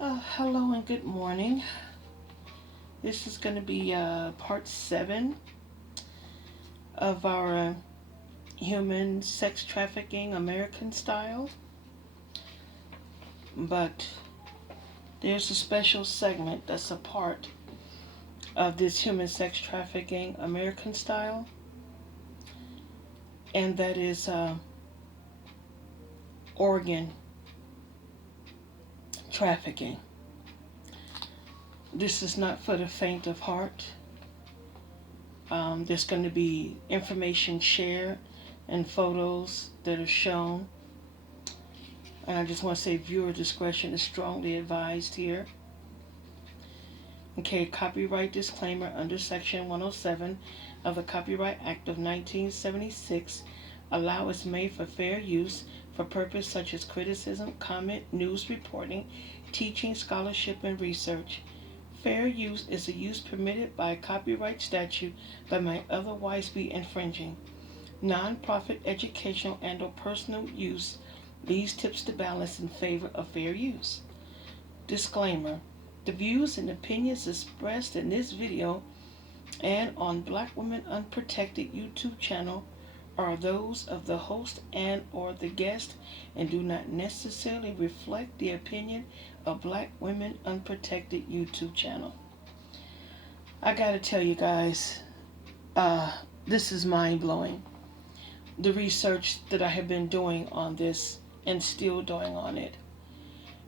Hello and good morning. This is going to be part 7 of our human sex trafficking American style. But there's a special segment that's a part of this human sex trafficking American style, and that is organ trafficking. This is not for the faint of heart. There's going to be information shared and photos that are shown. And I just want to say viewer discretion is strongly advised here. Okay, copyright disclaimer under Section 107 of the Copyright Act of 1976. Allow is made for fair use for purposes such as criticism, comment, news reporting, teaching, scholarship, and research. Fair use is a use permitted by a copyright statute but may otherwise be infringing. Non-profit educational and or personal use leaves tips to balance in favor of fair use. Disclaimer. The views and opinions expressed in this video and on Black Women Unprotected YouTube channel are those of the host and or the guest and do not necessarily reflect the opinion of Black Women Unprotected YouTube channel. I gotta tell you guys, this is mind-blowing. The research that I have been doing on this and still doing on it.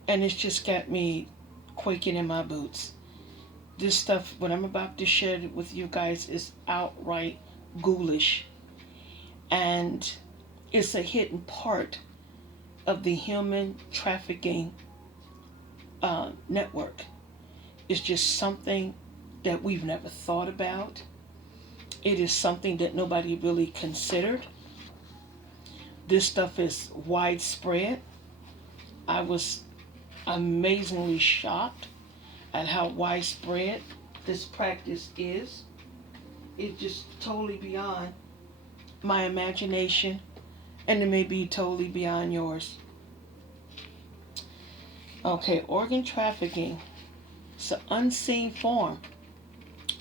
And it's just got me quaking in my boots. This stuff, what I'm about to share with you guys, is outright ghoulish. And it's a hidden part of the human trafficking network. It's just something that we've never thought about. It is something that nobody really considered. This stuff is widespread. I was amazingly shocked at how widespread this practice is. It's just totally beyond my imagination, and it may be totally beyond yours. Okay, organ trafficking is an unseen form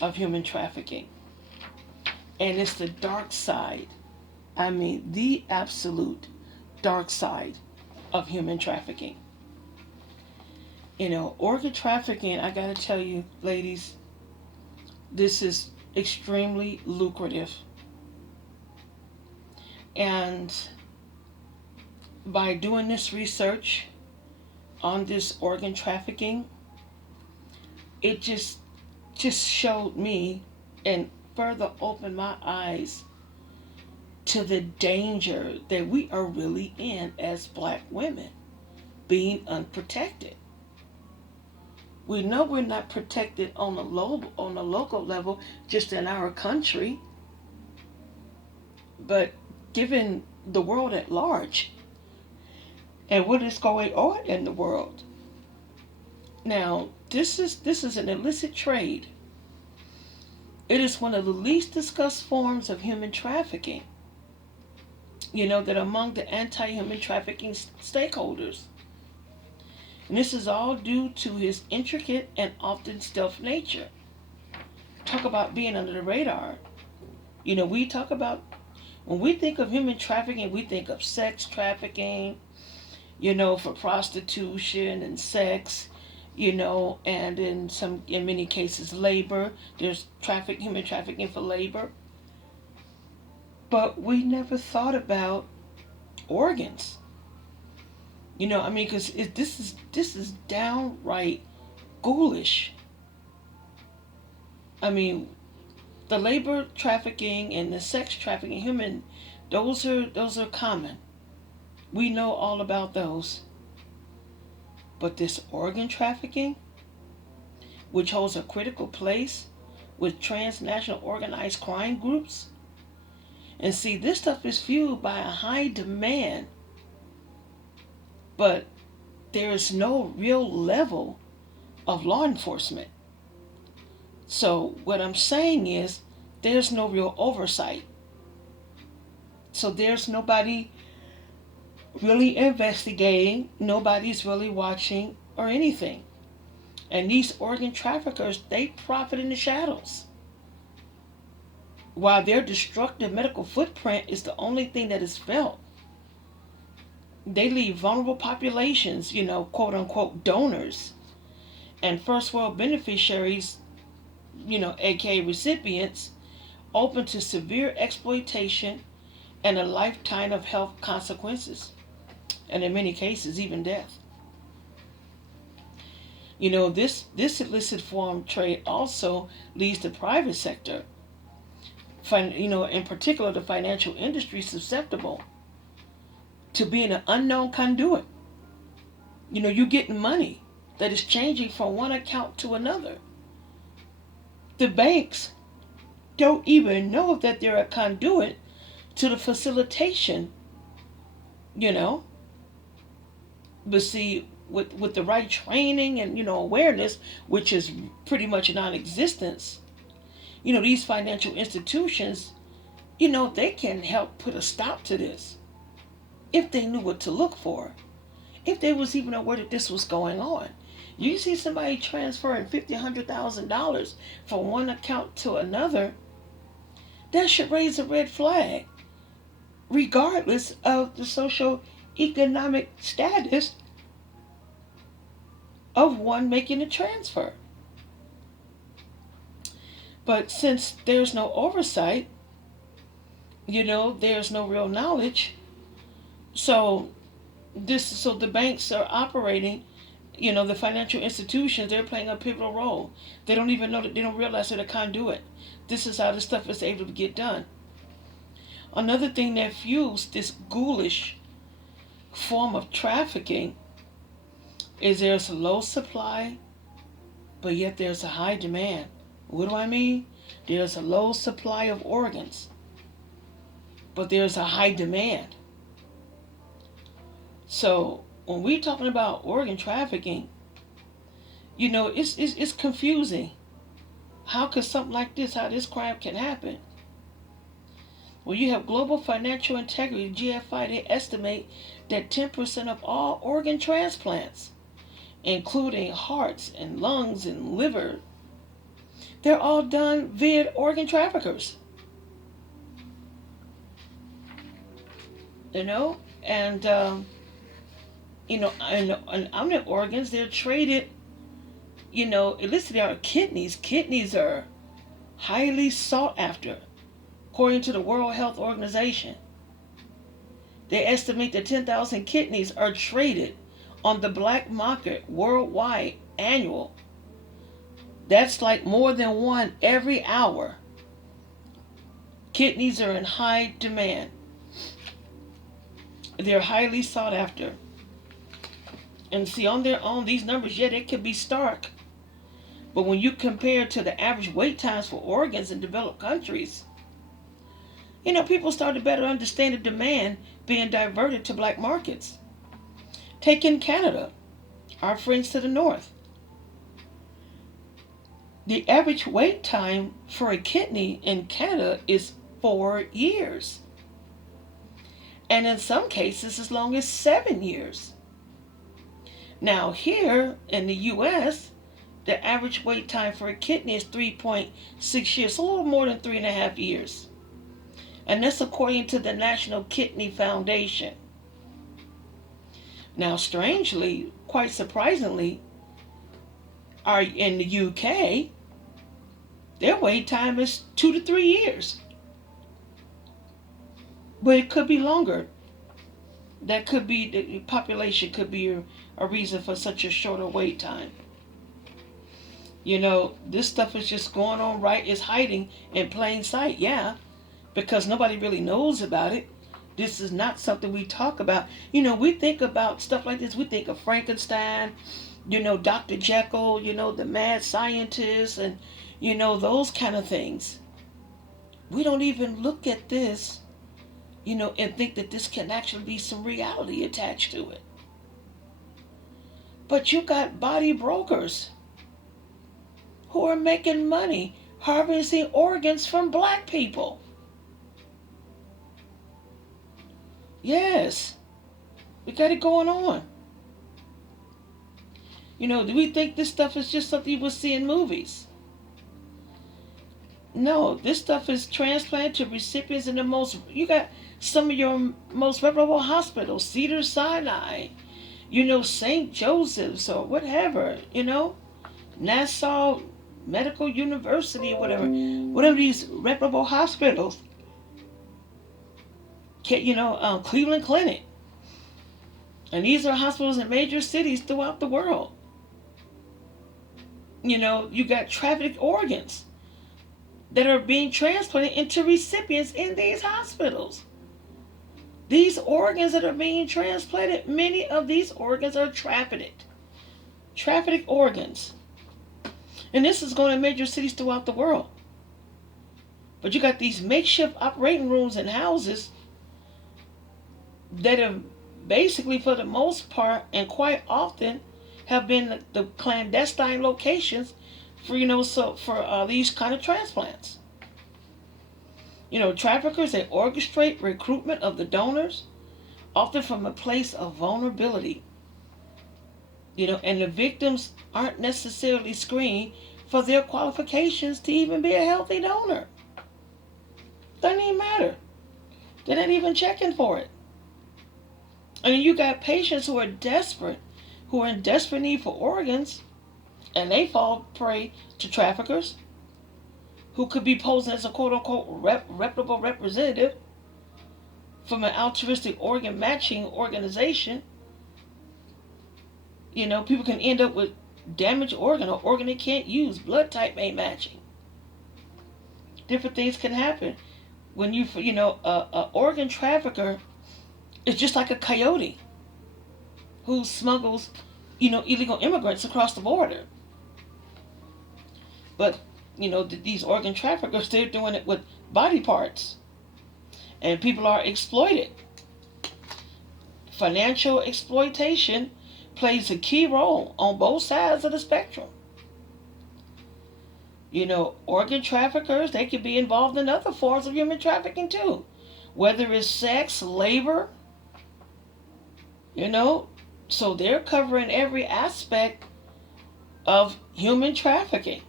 of human trafficking, and it's the dark side. I mean, the absolute dark side of human trafficking. Organ trafficking, I gotta tell you, ladies, this is extremely lucrative. And by doing this research on this organ trafficking, it just showed me and further opened my eyes to the danger that we are really in as Black women, being unprotected. We know we're not protected on a local level, just in our country, but given the world at large and what is going on in the world. Now, this is an illicit trade. It is one of the least discussed forms of human trafficking. That among the anti-human trafficking stakeholders. And this is all due to his intricate and often stealth nature. Talk about being under the radar. We talk about, when we think of human trafficking, we think of sex trafficking, for prostitution and sex, and in many cases labor. There's human trafficking for labor. But we never thought about organs. Because this is downright ghoulish. The labor trafficking and the sex trafficking, those are common. We know all about those. But this organ trafficking, which holds a critical place with transnational organized crime groups, and see, this stuff is fueled by a high demand, but there is no real level of law enforcement. So what I'm saying is, there's no real oversight. So there's nobody really investigating, nobody's really watching or anything. And these organ traffickers, they profit in the shadows. While their destructive medical footprint is the only thing that is felt, they leave vulnerable populations, quote unquote donors, and first world beneficiaries, aka recipients, open to severe exploitation and a lifetime of health consequences, and in many cases, even death. This illicit form trade also leads the private sector, in particular the financial industry, susceptible to being an unknown conduit. You're getting money that is changing from one account to another. The banks don't even know that they're a conduit to the facilitation, you know. But see, with the right training and awareness, which is pretty much non-existence, these financial institutions, they can help put a stop to this if they knew what to look for, if they was even aware that this was going on. You see somebody transferring $50,000, $100,000 from one account to another, that should raise a red flag, regardless of the social economic status of one making the transfer. But since there's no oversight, there's no real knowledge. So the banks are operating, the financial institutions, they're playing a pivotal role. They don't even know that, they don't realize they're a conduit. This is how this stuff is able to get done. Another thing that fuels this ghoulish form of trafficking is there's a low supply, but yet there's a high demand. What do I mean? There's a low supply of organs, but there's a high demand. So when we're talking about organ trafficking, it's confusing. How could something like this, how this crime can happen? Well, you have Global Financial Integrity, GFI, they estimate that 10% of all organ transplants, including hearts and lungs and liver, they're all done via organ traffickers. And and other organs, they're traded. At least there are kidneys. Kidneys are highly sought after, according to the World Health Organization. They estimate that 10,000 kidneys are traded on the black market worldwide annual. That's like more than one every hour. Kidneys are in high demand. They're highly sought after. And see, on their own, these numbers, yeah, they could be stark. But when you compare to the average wait times for organs in developed countries, people start to better understand the demand being diverted to black markets. Take in Canada, our friends to the north. The average wait time for a kidney in Canada is 4 years. And in some cases, as long as 7 years. Now, here in the U.S., the average wait time for a kidney is 3.6 years, a little more than 3.5 years. And that's according to the National Kidney Foundation. Now, strangely, quite surprisingly, in the UK, their wait time is 2 to 3 years. But it could be longer. That could be, the population could be a reason for such a shorter wait time. This stuff is just going on, right? It's hiding in plain sight, yeah, because nobody really knows about it. This is not something we talk about. We think about stuff like this. We think of Frankenstein, Dr. Jekyll, the mad scientist, and, those kind of things. We don't even look at this, and think that this can actually be some reality attached to it. But you got body brokers who are making money harvesting organs from black people. Yes, we got it going on. Do we think this stuff is just something you would see in movies? No, this stuff is transplanted to recipients in the most. You got some of your most reputable hospitals, Cedar Sinai, St. Joseph's or whatever, Nassau Medical University or whatever these reputable hospitals, Cleveland Clinic. And these are hospitals in major cities throughout the world. You got trafficked organs that are being transplanted into recipients in these hospitals. These organs that are being transplanted, many of these organs are trafficked. Trafficked organs. And this is going to major cities throughout the world. But you got these makeshift operating rooms and houses that have basically, for the most part, and quite often, have been the clandestine locations for these kind of transplants. Traffickers, they orchestrate recruitment of the donors, often from a place of vulnerability. And the victims aren't necessarily screened for their qualifications to even be a healthy donor. Doesn't even matter. They're not even checking for it. I mean, you got patients who are desperate, who are in desperate need for organs, and they fall prey to traffickers who could be posing as a quote-unquote reputable representative from an altruistic organ matching organization. People can end up with damaged organ or organ they can't use. Blood type ain't matching. Different things can happen. When a organ trafficker is just like a coyote who smuggles, illegal immigrants across the border. But, these organ traffickers, they're doing it with body parts. And people are exploited. Financial exploitation plays a key role on both sides of the spectrum. Organ traffickers, they could be involved in other forms of human trafficking too. Whether it's sex, labor, so they're covering every aspect of human trafficking.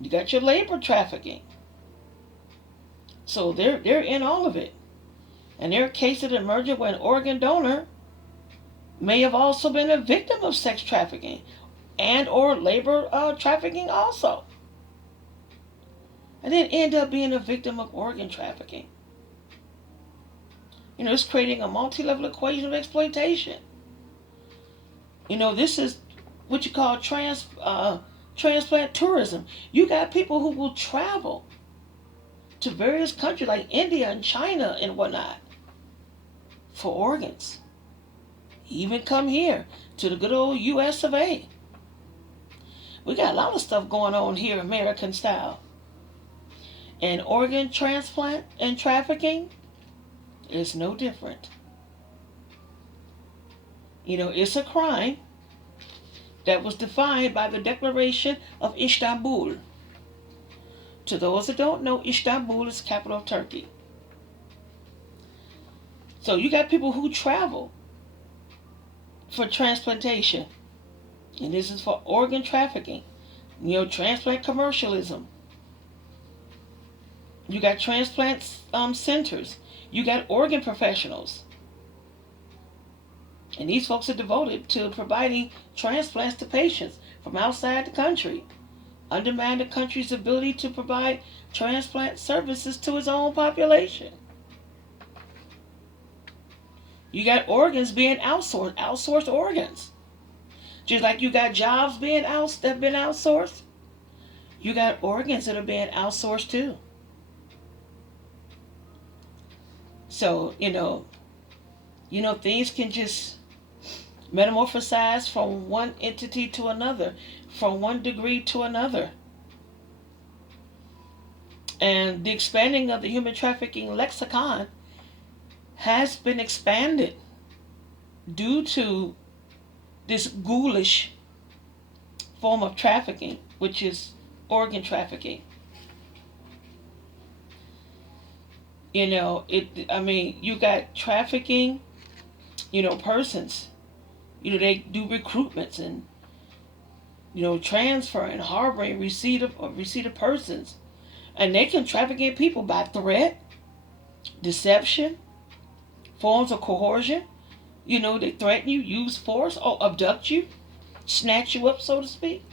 You got your labor trafficking. So they're in all of it. And there are cases that emerge where an organ donor may have also been a victim of sex trafficking and or labor trafficking also. And then end up being a victim of organ trafficking. It's creating a multi-level equation of exploitation. This is what you call transplant tourism. You got people who will travel to various countries like India and China and whatnot for organs. Even come here to the good old US of A. We got a lot of stuff going on here, American style. And organ transplant and trafficking is no different. It's a crime that was defined by the Declaration of Istanbul. To those that don't know, Istanbul is the capital of Turkey. So you got people who travel for transplantation. And this is for organ trafficking. Transplant commercialism. You got transplant centers. You got organ professionals. And these folks are devoted to providing transplants to patients from outside the country, undermine the country's ability to provide transplant services to its own population. You got organs being outsourced organs. Just like you got jobs that have been outsourced, you got organs that are being outsourced too. So, things can just metamorphosize from one entity to another, from one degree to another. And the expanding of the human trafficking lexicon has been expanded due to this ghoulish form of trafficking, which is organ trafficking. You got trafficking, persons. They do recruitments and transfer and harboring receipt of persons, and they can traffic in people by threat, deception, forms of coercion. They threaten you, use force, or abduct you, snatch you up, so to speak.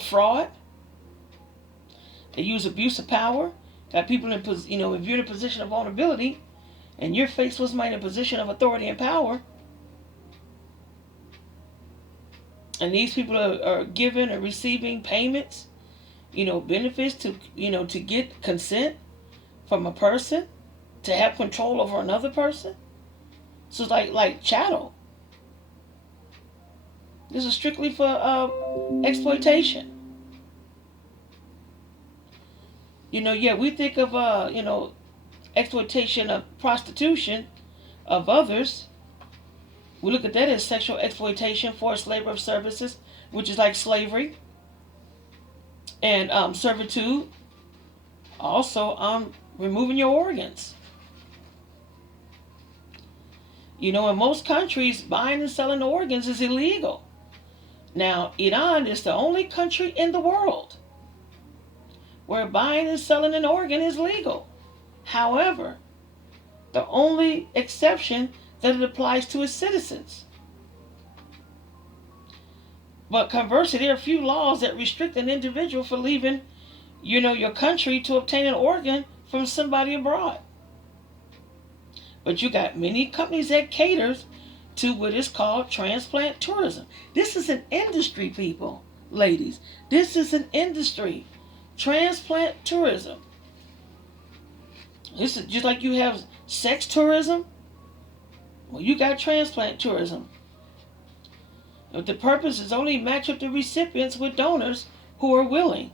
Fraud. They use abuse of power. Got people in, if you're in a position of vulnerability, and you're faced with somebody in a position of authority and power, and these people are giving or receiving payments, benefits to get consent from a person to have control over another person. So it's like chattel. This is strictly for exploitation. We think of exploitation of prostitution of others. We look at that as sexual exploitation, forced labor of services, which is like slavery, and servitude. Also, removing your organs. In most countries, buying and selling organs is illegal. Now, Iran is the only country in the world where buying and selling an organ is legal. However, the only exception that it applies to is citizens. But conversely, there are a few laws that restrict an individual for leaving, your country to obtain an organ from somebody abroad. But you got many companies that caters to what is called transplant tourism. This is an industry, people, ladies. This is an industry. Transplant tourism. This is just like you have sex tourism. Well, you got transplant tourism. But the purpose is only match up the recipients with donors who are willing.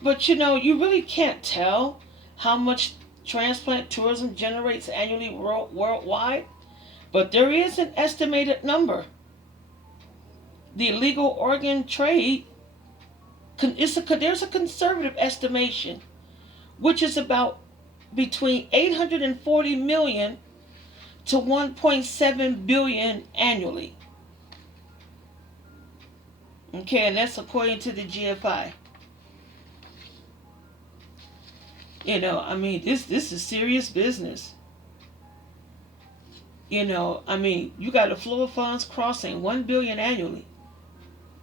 But you really can't tell how much transplant tourism generates annually worldwide. But there is an estimated number. The illegal organ trade, there's a conservative estimation, which is about between 840 million to 1.7 billion annually. Okay, and that's according to the GFI. This is serious business. You got a flow of funds crossing 1 billion annually.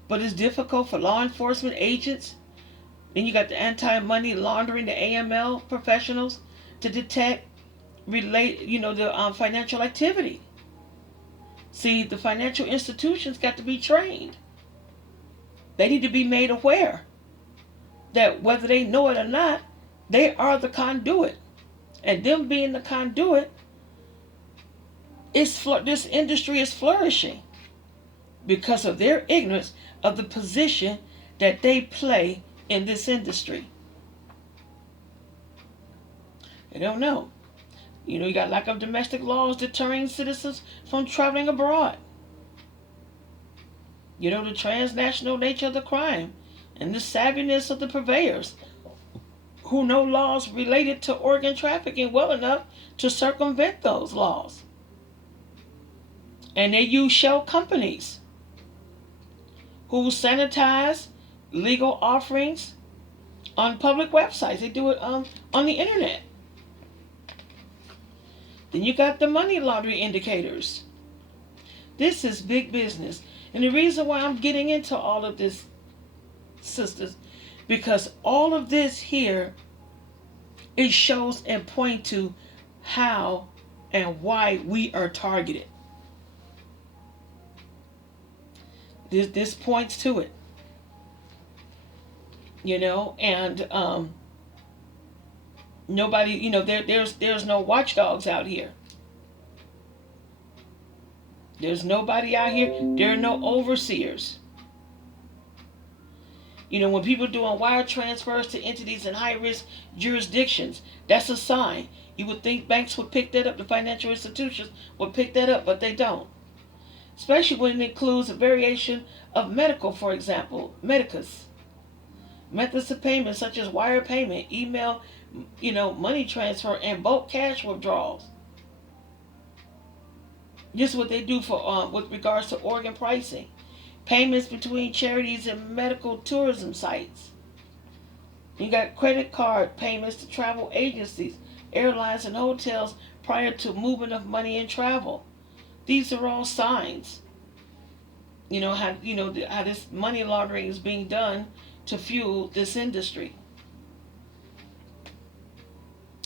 But it's difficult for law enforcement agents. Then you got the anti-money laundering, the AML professionals to detect, the financial activity. See, the financial institutions got to be trained. They need to be made aware that whether they know it or not, they are the conduit. And them being the conduit, this industry is flourishing because of their ignorance of the position that they play in this industry. They don't know. You got lack of domestic laws deterring citizens from traveling abroad. The transnational nature of the crime and the savviness of the purveyors who know laws related to organ trafficking well enough to circumvent those laws. And they use shell companies who sanitize legal offerings on public websites. They do it on the internet. Then you got the money laundering indicators. This is big business. And the reason why I'm getting into all of this, sisters, because all of this here, it shows and point to how and why we are targeted. This points to it. And nobody, there's no watchdogs out here. There's nobody out here. There are no overseers. When people are doing wire transfers to entities in high-risk jurisdictions, that's a sign. You would think banks would pick that up, the financial institutions would pick that up, but they don't. Especially when it includes a variation of medical, for example, medicus. Methods of payment such as wire payment, email money transfer and bulk cash withdrawals. This is what they do for with regards to organ pricing, payments between charities and medical tourism sites. You got credit card payments to travel agencies, airlines, and hotels prior to movement of money and travel. These are all signs. How this money laundering is being done to fuel this industry.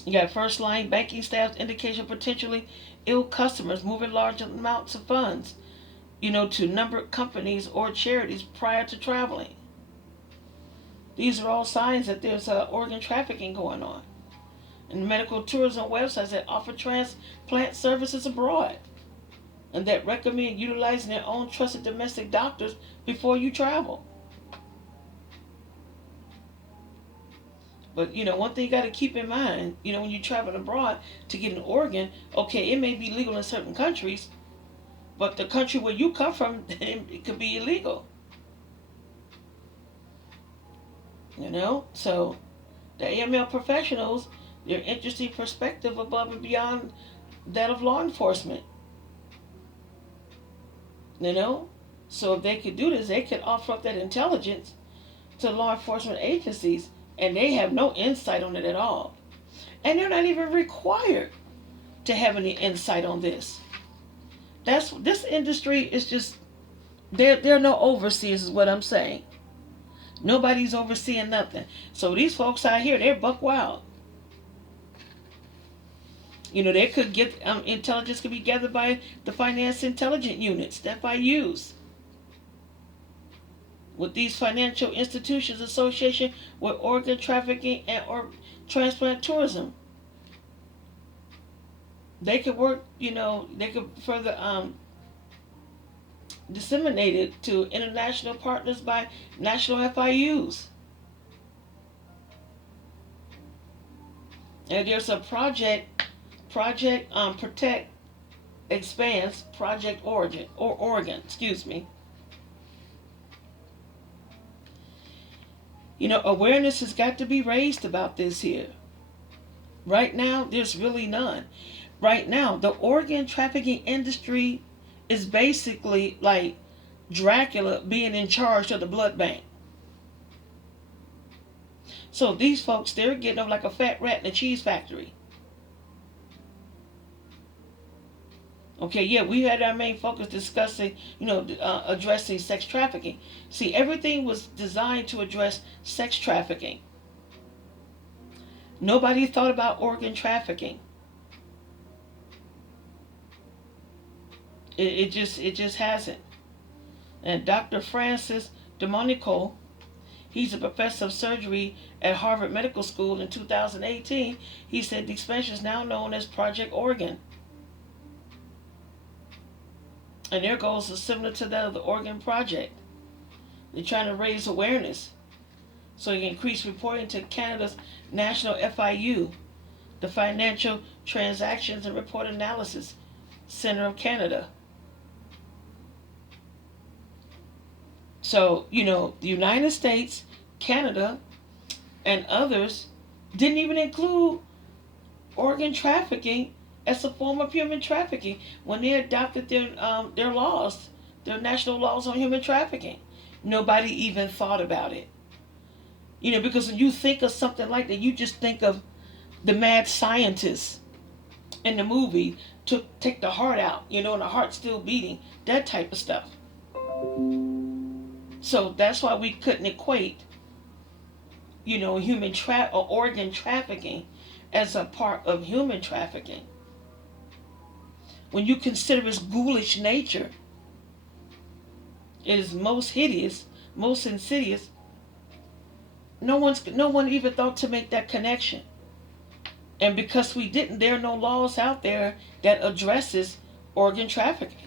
You got first line banking staff's indication of potentially ill customers moving large amounts of funds, to numbered companies or charities prior to traveling. These are all signs that there's organ trafficking going on. And medical tourism websites that offer transplant services abroad and that recommend utilizing their own trusted domestic doctors before you travel. But one thing you got to keep in mind, when you're traveling abroad to get an organ, okay, it may be legal in certain countries, but the country where you come from, it could be illegal. So the AML professionals, their interesting perspective above and beyond that of law enforcement. So if they could do this, they could offer up that intelligence to law enforcement agencies, and they have no insight on it at all. And they're not even required to have any insight on this. This industry is just there are no overseers, is what I'm saying. Nobody's overseeing nothing. So these folks out here, they're buck wild. They could get intelligence could be gathered by the finance intelligence units that I use with these financial institutions association with organ trafficking and or transplant tourism. They could work. They could further disseminate it to international partners by national FIUs. And there's a project Protect Expands Project Oregon, excuse me. Awareness has got to be raised about this here. Right now, there's really none. Right now, the organ trafficking industry is basically like Dracula being in charge of the blood bank. So these folks, they're getting up like a fat rat in a cheese factory. Okay, yeah, we had our main focus discussing, addressing sex trafficking. See, everything was designed to address sex trafficking. Nobody thought about organ trafficking. It just hasn't. And Dr. Francis Domenico, he's a professor of surgery at Harvard Medical School in 2018. He said the expansion is now known as Project Oregon. And their goals are similar to that of the Oregon Project. They're trying to raise awareness so they can increase reporting to Canada's National FIU, the Financial Transactions and Report Analysis Center of Canada. So, the United States, Canada, and others didn't even include organ trafficking as a form of human trafficking when they adopted their laws, their national laws on human trafficking. Nobody even thought about it. Because when you think of something like that, you just think of the mad scientist in the movie to take the heart out, and the heart still beating, that type of stuff. So that's why we couldn't equate, human or organ trafficking as a part of human trafficking. When you consider its ghoulish nature, it is most hideous, most insidious. No one even thought to make that connection. And because we didn't, there are no laws out there that addresses organ trafficking.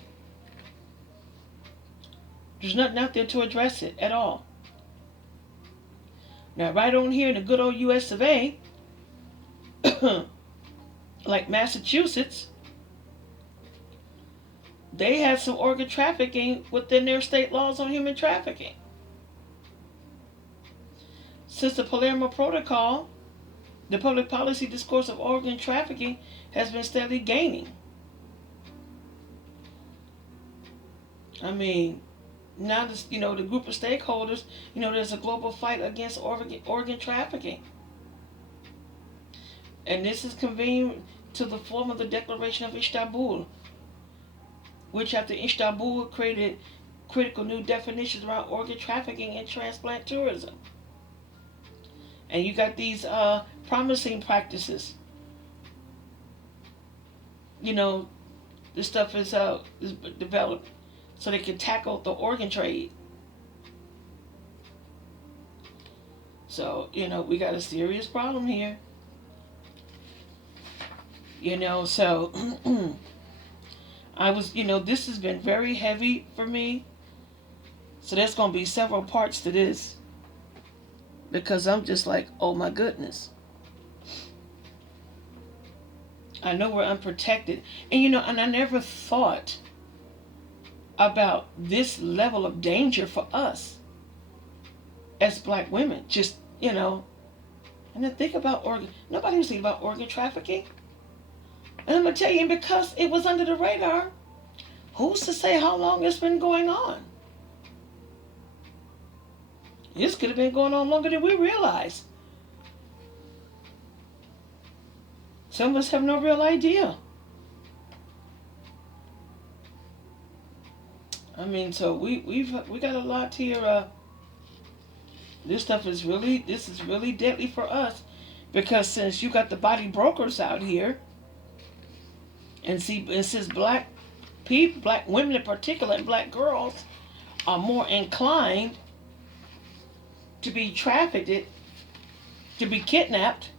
There's nothing out there to address it at all. Now, right on here in the good old US of A, like Massachusetts, they had some organ trafficking within their state laws on human trafficking. Since the Palermo Protocol, The public policy discourse of organ trafficking has been steadily gaining. I mean, now this, the group of stakeholders, there's a global fight against organ trafficking, and this is convened to the form of the Declaration of Istanbul, which after Istanbul created critical new definitions around organ trafficking and transplant tourism. And you got these promising practices. This stuff is developed so they can tackle the organ trade. So, we got a serious problem here. So I was, this has been very heavy for me. So there's going to be several parts to this. Because I'm just like, oh my goodness. I know we're unprotected. And and I never thought about this level of danger for us as black women. Just, and then think about nobody was thinking about organ trafficking. And I'm going to tell you, because it was under the radar, who's to say how long it's been going on? This could have been going on longer than we realize. Some of us have no real idea. I mean, so we got a lot here. This is really deadly for us, because since you got the body brokers out here, and since black people, black women in particular, and black girls are more inclined to be trafficked, to be kidnapped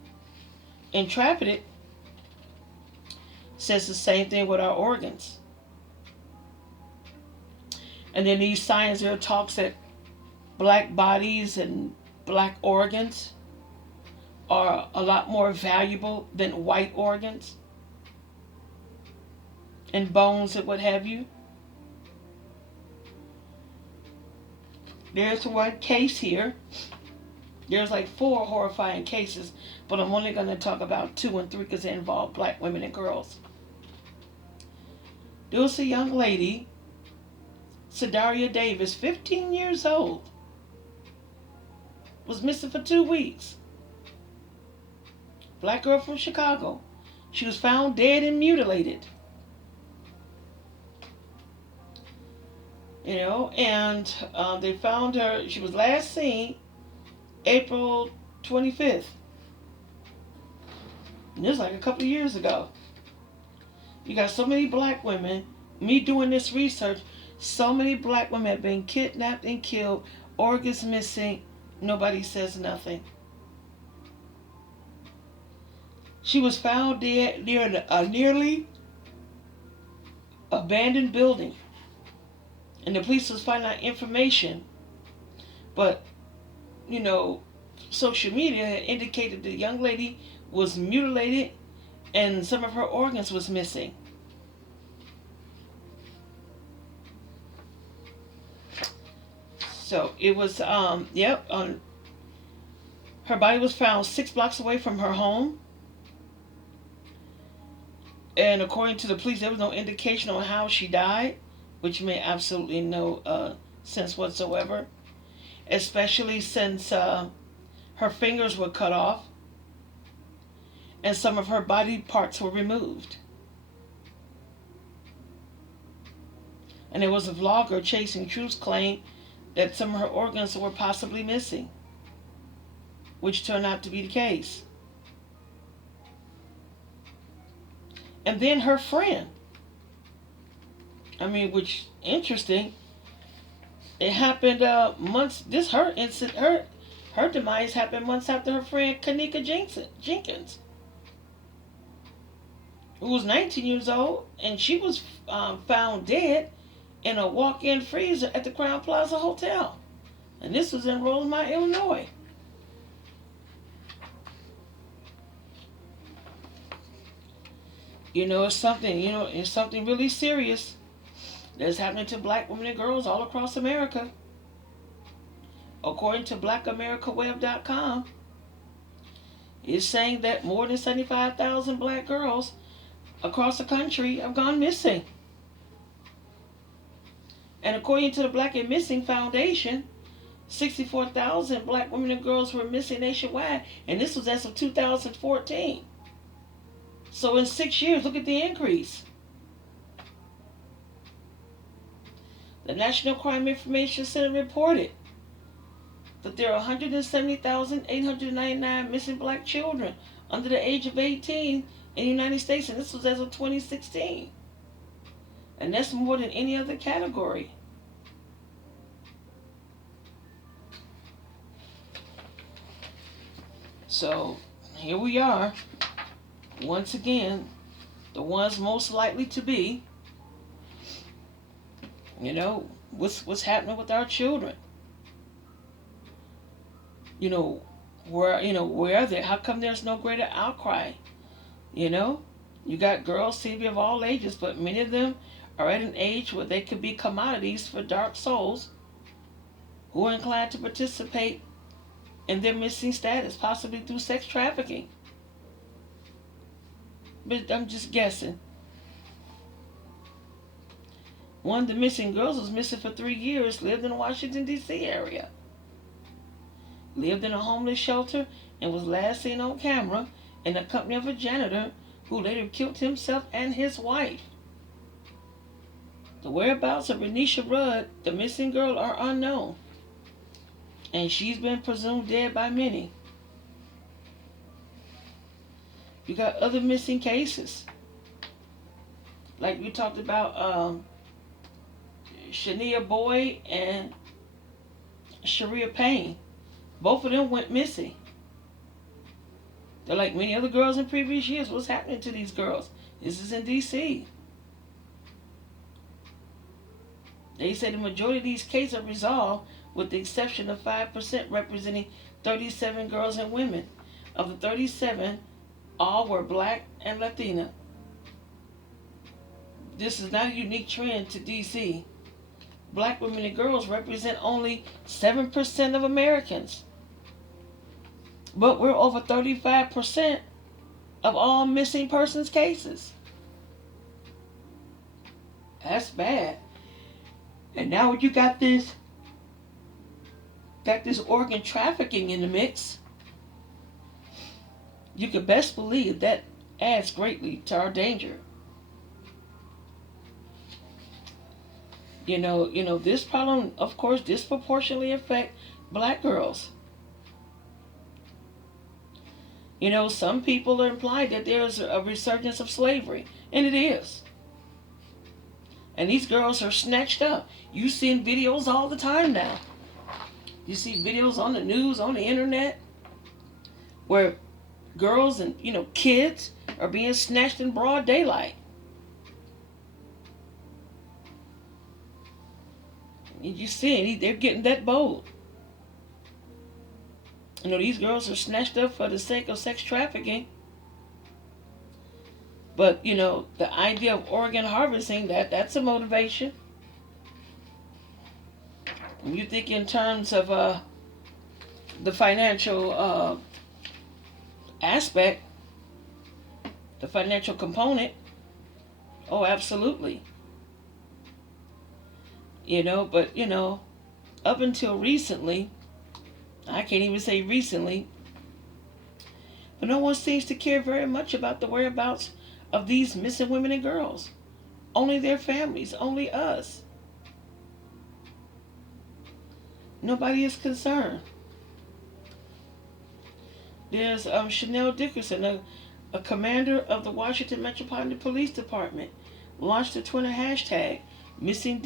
and trafficked, says the same thing with our organs. And then these science there talks that black bodies and black organs are a lot more valuable than white organs and bones and what have you. There's one case here. There's like 4 horrifying cases, but I'm only going to talk about 2 and 3 because they involve black women and girls. There was a young lady, Sedaria Davis, 15 years old, was missing for 2 weeks. Black girl from Chicago. She was found dead and mutilated. And they found her. She was last seen April 25th. And this was like a couple of years ago. You got so many black women. Me doing this research, so many black women have been kidnapped and killed, organs missing. Nobody says nothing. She was found dead near a nearly abandoned building. And the police was finding out information. But, social media had indicated the young lady was mutilated and some of her organs was missing. So it was, her body was found 6 blocks away from her home. And according to the police, there was no indication on how she died, which made absolutely no sense whatsoever, especially since her fingers were cut off and some of her body parts were removed. And there was a vlogger, Chasing Truth's claim that some of her organs were possibly missing, which turned out to be the case. And then her friend, which interesting. It happened months. Her demise happened months after her friend Kanika Jenkins, who was 19 years old, and she was found dead in a walk-in freezer at the Crown Plaza Hotel, and this was in Rosemont, Illinois. It's something really serious that's happening to black women and girls all across America. According to blackamericaweb.com, is saying that more than 75,000 black girls across the country have gone missing. And according to the Black and Missing Foundation, 64,000 black women and girls were missing nationwide, and this was as of 2014. So in 6 years, look at the increase. The National Crime Information Center reported that there are 170,899 missing black children under the age of 18 in the United States, and this was as of 2016. And that's more than any other category. So here we are, once again, the ones most likely to be, what's happening with our children. Where are they? How come there's no greater outcry? You got girls seem to be of all ages, but many of them are at an age where they could be commodities for dark souls who are inclined to participate in their missing status, possibly through sex trafficking. But I'm just guessing. One of the missing girls was missing for 3 years, lived in the Washington, D.C. area. Lived in a homeless shelter and was last seen on camera in the company of a janitor who later killed himself and his wife. The whereabouts of Renisha Rudd, the missing girl, are unknown, and she's been presumed dead by many. You got other missing cases, like we talked about Shania Boyd and Sharia Payne. Both of them went missing. They're like many other girls in previous years. What's happening to these girls? This is in D.C. They say the majority of these cases are resolved, with the exception of 5% representing 37 girls and women. Of the 37, all were black and Latina. This is not a unique trend to D.C. Black women and girls represent only 7% of Americans. But we're over 35% of all missing persons cases. That's bad. And now you got this organ trafficking in the mix. You could best believe that adds greatly to our danger. This problem, of course, disproportionately affects black girls. Some people are implied that there's a resurgence of slavery, and it is. And these girls are snatched up. You see videos all the time now. You see videos on the news, on the internet, where girls and, kids are being snatched in broad daylight. You see it, they're getting that bold. These girls are snatched up for the sake of sex trafficking. But, the idea of organ harvesting, that's a motivation. When you think in terms of the financial aspect, the financial component, oh, absolutely. But, up until recently, I can't even say recently, but no one seems to care very much about the whereabouts of these missing women and girls. Only their families, only us. Nobody is concerned. There's Chanel Dickerson, a commander of the Washington Metropolitan Police Department, launched a Twitter hashtag, Missing